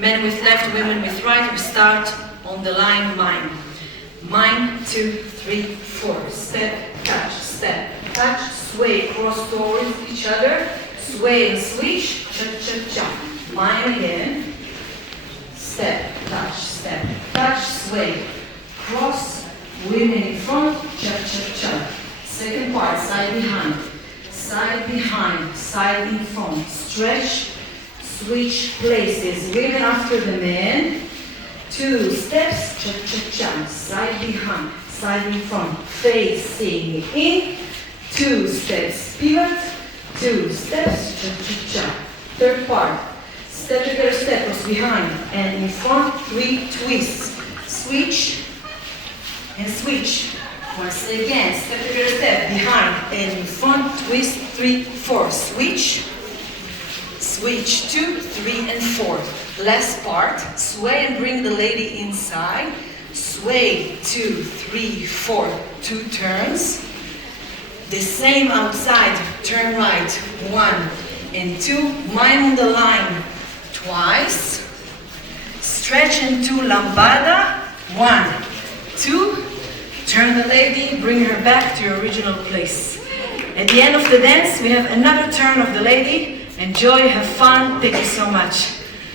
Men with left, women with right. We start on the line mime. Mime, 2, 3, 4. Step, touch, sway, cross towards each other. Sway and switch, cha-cha-cha. Mime again. Step, touch, sway. Cross, women in front, cha-cha-cha. Second part, side behind, side in front. Stretch, switch places. Women after the men. 2 steps, cha-cha-cha. Side behind, side in front. Facing in. 2 steps, pivot. 2 steps, cha-cha-cha. Third part. Step together, step, cross behind and in front, 3 twists. Switch and switch. Once again, step together, step behind and in front, twist, 3, 4. Switch, 2, 3, and 4. Last part, sway and bring the lady inside. Sway, 2, 3, 4, 2 turns. The same outside, turn right, 1 and 2. Mime on the line. Twice. Stretch into lambada. 1, 2. Turn the lady, bring her back to your original place. At the end of the dance, we have another turn of the lady. Enjoy, have fun. Thank you so much.